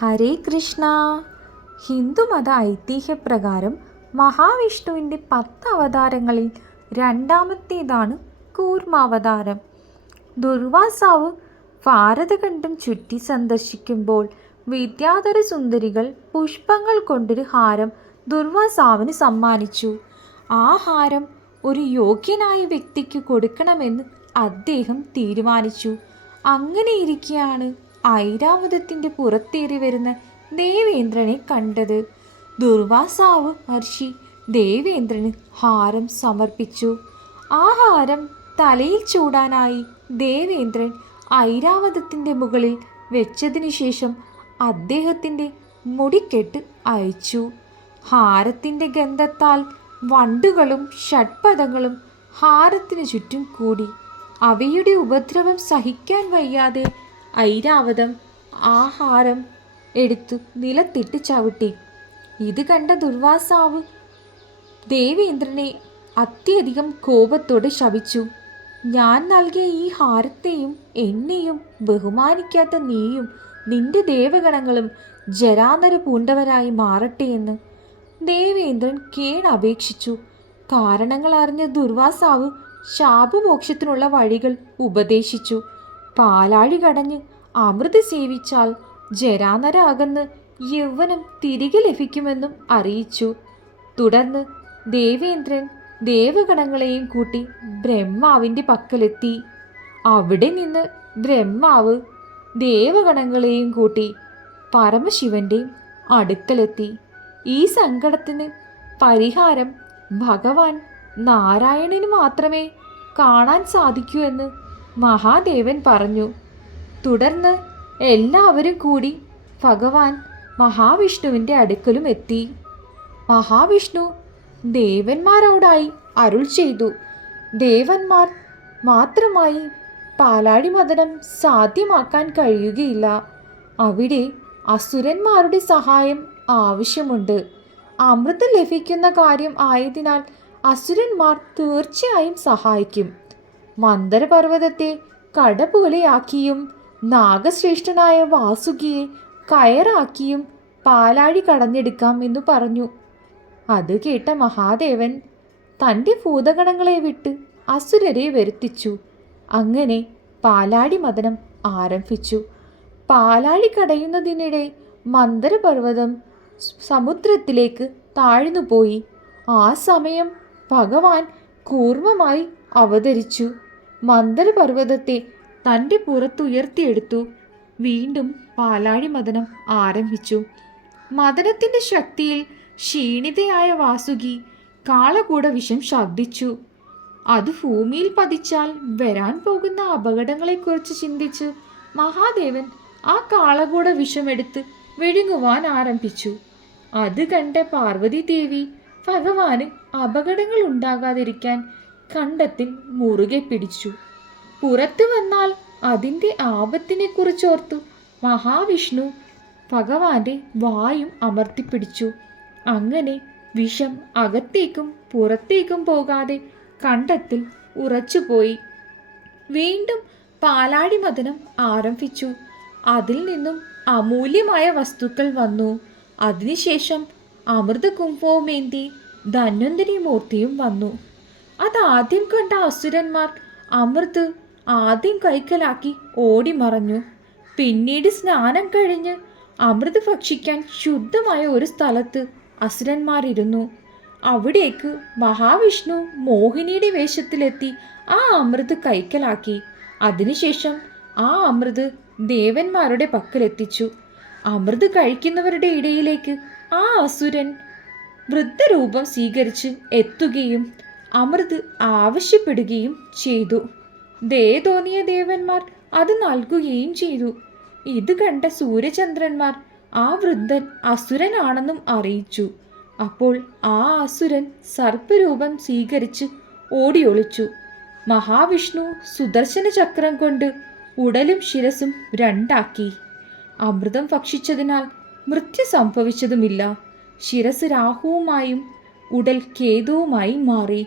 ഹരേ കൃഷ്ണ. ഹിന്ദുമത ഐതിഹ്യപ്രകാരം മഹാവിഷ്ണുവിൻ്റെ 10 അവതാരങ്ങളിൽ രണ്ടാമത്തേതാണ് കൂർമാവതാരം. ദുർവാസാവ് ഭാരതഖണ്ഡം ചുറ്റി സന്ദർശിക്കുമ്പോൾ വിദ്യാധര സുന്ദരികൾ പുഷ്പങ്ങൾ കൊണ്ടൊരു ഹാരം ദുർവാസാവിന് സമ്മാനിച്ചു. ആ ഹാരം ഒരു യോഗ്യനായ വ്യക്തിക്ക് കൊടുക്കണമെന്ന് അദ്ദേഹം തീരുമാനിച്ചു. അങ്ങനെയിരിക്കെയാണ് ഐരാവതത്തിൻ്റെ പുറത്തേറി വരുന്ന ദേവേന്ദ്രനെ കണ്ടത്. ദുർവാസാവ് മഹർഷി ദേവേന്ദ്രന് ഹാരം സമർപ്പിച്ചു. ആ ഹാരം തലയിൽ ചൂടാനായി ദേവേന്ദ്രൻ ഐരാവതത്തിൻ്റെ മുകളിൽ വെച്ചതിനു ശേഷം അദ്ദേഹത്തിൻ്റെ മുടിക്കെട്ട് അയച്ചു. ഹാരത്തിൻ്റെ ഗന്ധത്താൽ വണ്ടുകളും ഷഡ്പദങ്ങളും ഹാരത്തിനു ചുറ്റും കൂടി. അവയുടെ ഉപദ്രവം സഹിക്കാൻ വയ്യാതെ ഐരാവതം ആ ഹാരം എടുത്തു നിലത്തിട്ട് ചവിട്ടി. ഇത് കണ്ട ദുർവാസാവ് ദേവേന്ദ്രനെ അത്യധികം കോപത്തോടെ ശപിച്ചു. ഞാൻ നൽകിയ ഈ ഹാരത്തെയും എന്നെയും ബഹുമാനിക്കാത്ത നീയും നിന്റെ ദേവഗണങ്ങളും ജരാനര പൂണ്ടവരായി മാറട്ടെ എന്ന് ദേവേന്ദ്രൻ കേണപേക്ഷിച്ചു. കാരണങ്ങൾ അറിഞ്ഞ ദുർവാസാവ് ശാപമോക്ഷത്തിനുള്ള വഴികൾ ഉപദേശിച്ചു. പാലാഴി കടഞ്ഞ് അമൃത് സേവിച്ചാൽ ജരാനര അകന്ന് യൗവനം തിരികെ ലഭിക്കുമെന്നും അറിയിച്ചു. തുടർന്ന് ദേവേന്ദ്രൻ ദേവഗണങ്ങളെയും കൂട്ടി ബ്രഹ്മാവിൻ്റെ പക്കലെത്തി. അവിടെ നിന്ന് ബ്രഹ്മാവ് ദേവഗണങ്ങളെയും കൂട്ടി പരമശിവന്റെ അടുക്കലെത്തി. ഈ സങ്കടത്തിന് പരിഹാരം ഭഗവാൻ നാരായണന് മാത്രമേ കാണാൻ സാധിക്കൂ എന്ന് മഹാദേവൻ പറഞ്ഞു. തുടർന്ന് എല്ലാവരും കൂടി ഭഗവാൻ മഹാവിഷ്ണുവിൻ്റെ അടുക്കലും എത്തി. മഹാവിഷ്ണു ദേവന്മാരോടായി അരുൾ ചെയ്തു. ദേവന്മാർ മാത്രമായി പാലാഴി മദനം സാധ്യമാക്കാൻ കഴിയുകയില്ല. അവിടെ അസുരന്മാരുടെ സഹായം ആവശ്യമുണ്ട്. അമൃതം ലഭിക്കുന്ന കാര്യം ആയതിനാൽ അസുരന്മാർ തീർച്ചയായും സഹായിക്കും. മന്ദരപർവ്വതത്തെ കട പോലെയാക്കിയും നാഗശ്രേഷ്ഠനായ വാസുകിയെ കയറാക്കിയും പാലാഴി കടഞ്ഞെടുക്കാം എന്നു പറഞ്ഞു. അത് കേട്ട മഹാദേവൻ തൻ്റെ ഭൂതഗണങ്ങളെ വിട്ട് അസുരരെ വരുത്തിച്ചു. അങ്ങനെ പാലാഴി മദനം ആരംഭിച്ചു. പാലാഴി കടയുന്നതിനിടെ മന്ദരപർവ്വതം സമുദ്രത്തിലേക്ക് താഴ്ന്നുപോയി. ആ സമയം ഭഗവാൻ കൂർമ്മമായി അവതരിച്ചു. മന്ദരപർവ്വതത്തെ തൻ്റെ പുറത്തുയർത്തിയെടുത്തു. വീണ്ടും പാലാഴി മദനം ആരംഭിച്ചു. മദനത്തിൻ്റെ ശക്തിയിൽ ക്ഷീണിതയായ വാസുകി കാളകൂട വിഷം ശബ്ദിച്ചു. അത് ഭൂമിയിൽ പതിച്ചാൽ വരാൻ പോകുന്ന അപകടങ്ങളെക്കുറിച്ച് ചിന്തിച്ച് മഹാദേവൻ ആ കാളകൂട വിഷമെടുത്ത് വിഴുങ്ങുവാൻ ആരംഭിച്ചു. അത് കണ്ട പാർവതി ദേവി ഭഗവാന് അപകടങ്ങൾ ഉണ്ടാകാതിരിക്കാൻ കണ്ടത്തിൽ മുറുകെ പിടിച്ചു. പുറത്തു വന്നാൽ അതിൻ്റെ ആപത്തിനെക്കുറിച്ചോർത്തു മഹാവിഷ്ണു ഭഗവാന്റെ വായും അമർത്തിപ്പിടിച്ചു. അങ്ങനെ വിഷം അകത്തേക്കും പുറത്തേക്കും പോകാതെ കണ്ടത്തിൽ ഉറച്ചുപോയി. വീണ്ടും പാലാഴി മദനം ആരംഭിച്ചു. അതിൽ നിന്നും അമൂല്യമായ വസ്തുക്കൾ വന്നു. അതിനുശേഷം അമൃതകുംഭവുമേന്തി ധന്വന്തരി മൂർത്തിയും വന്നു. അതാദ്യം കണ്ട അസുരന്മാർ അമൃത് ആദ്യം കൈക്കലാക്കി ഓടിമറഞ്ഞു. പിന്നീട് സ്നാനം കഴിഞ്ഞ് അമൃത് ഭക്ഷിക്കാൻ ശുദ്ധമായ ഒരു സ്ഥലത്ത് അസുരന്മാരിരുന്നു. അവിടേക്ക് മഹാവിഷ്ണു മോഹിനിയുടെ വേഷത്തിലെത്തി ആ അമൃത് കൈക്കലാക്കി. അതിനുശേഷം ആ അമൃത് ദേവന്മാരുടെ പക്കലെത്തിച്ചു. അമൃത് കഴിക്കുന്നവരുടെ ഇടയിലേക്ക് ആ അസുരൻ വൃദ്ധരൂപം സ്വീകരിച്ച് എത്തുകയും അമൃത് ആവശ്യപ്പെടുകയും ചെയ്തു. ദയ തോന്നിയ ദേവന്മാർ അത് നൽകുകയും ചെയ്തു. ഇത് കണ്ട സൂര്യചന്ദ്രന്മാർ ആ വൃദ്ധൻ അസുരനാണെന്നും അറിയിച്ചു. അപ്പോൾ ആ അസുരൻ സർപ്പരൂപം സ്വീകരിച്ച് ഓടിയൊളിച്ചു. മഹാവിഷ്ണു സുദർശന ചക്രം കൊണ്ട് ഉടലും ശിരസും രണ്ടാക്കി. അമൃതം ഭക്ഷിച്ചതിനാൽ മൃത്യു സംഭവിച്ചതുമില്ല. ശിരസ് രാഹുവുമായും ഉടൽ കേതുവുമായി മാറി.